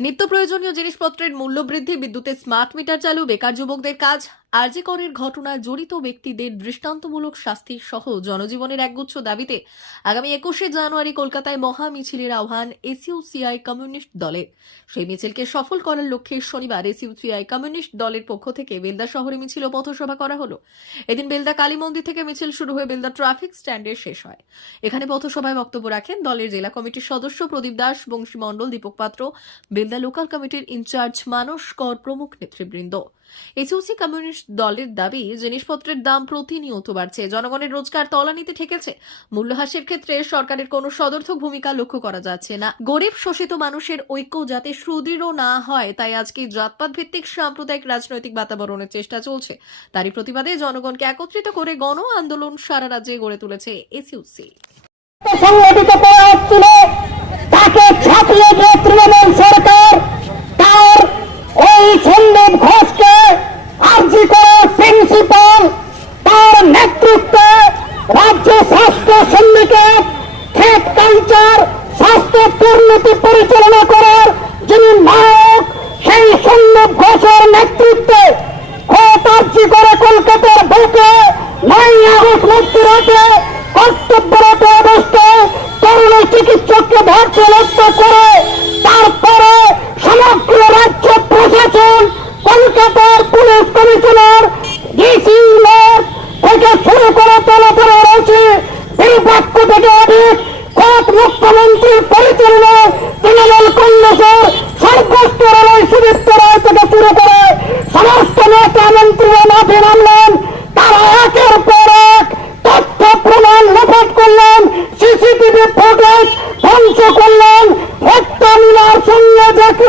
নিত্য প্রয়োজনীয় জিনিসপত্রের মূল্য বৃদ্ধি বিদ্যুতের স্মার্ট মিটার চালু বেকার যুবকদের কাজ আরজি করের ঘটনায় জড়িত ব্যক্তিদের দৃষ্টান্তমূলক শাস্তি সহ জনজীবনের একগুচ্ছ দাবিতে আগামী একুশে জানুয়ারি কলকাতায় মহা মিছিলের আহ্বান এসইউসিআই কমিউনিস্ট দলের। সেই মিছিলকে সফল করার লক্ষ্যে শনিবার এসইউসিআই কমিউনিস্ট দলের পক্ষ থেকে বেলদা শহরে মিছিল ও পথসভা করা হলো। এদিন বেলদা কালী মন্দির থেকে মিছিল শুরু হয়ে বেলদা ট্রাফিক স্ট্যান্ডে শেষ হয়। এখানে পথসভায় বক্তব্য রাখেন দলের জেলা কমিটির সদস্য প্রদীপ দাস, বংশী মণ্ডল, দীপক পাত্র, বেলদা লোকাল কমিটির ইনচার্জ মানস কর প্রমুখ নেতৃবৃন্দ। এসইউসি কমিউনিস্ট দলের দাবি, জিনিসপত্রের দাম প্রতিনিয়ত বাড়ছে। জনগণের রোজগার তলানিতে ঠেকেছে। মূল্যহ্রাসের ক্ষেত্রে সরকারের কোনো সদর্থক ভূমিকা লক্ষ্য করা যাচ্ছে না। গরিব শোষিত মানুষের ঐক্য যাতে সুদৃঢ় না হয়, তাই আজকে জাতপাত ভিত্তিক সাম্প্রদায়িক রাজনৈতিক বাতাবরণের চেষ্টা চলছে। তারই প্রতিবাদে জনগণকে একত্রিত করে গণ আন্দোলন সারা রাজ্যে গড়ে তুলেছে এসইউসি। সংগঠিত করা হচ্ছিল তাকে ছাপিয়ে দুর্নীতি পরিচালনা করার যিনি নায়ক, সেই সন্দীপ ঘোষের নেতৃত্বে ক্ষেত করে কলকাতার বুকে নয় আগস্ট মধ্যরাতে কর্তব্যরত অবস্থায় তরুণী চিকিৎসককে ধর্ষণাত্ম করে, তারপরে সমগ্র রাজ্য প্রশাসন, কলকাতার পুলিশ কমিশনার সুদীপ্ত রায় থেকে শুরু করে সমস্ত নেতা মন্ত্রীরা মাঠে নামলেন তারা একের পর এক তথ্য প্রমাণ লোপাট করলেন সিসিটিভি ফুটেজ ধ্বংস করলেন হত্যা মিলার সঙ্গে দেখে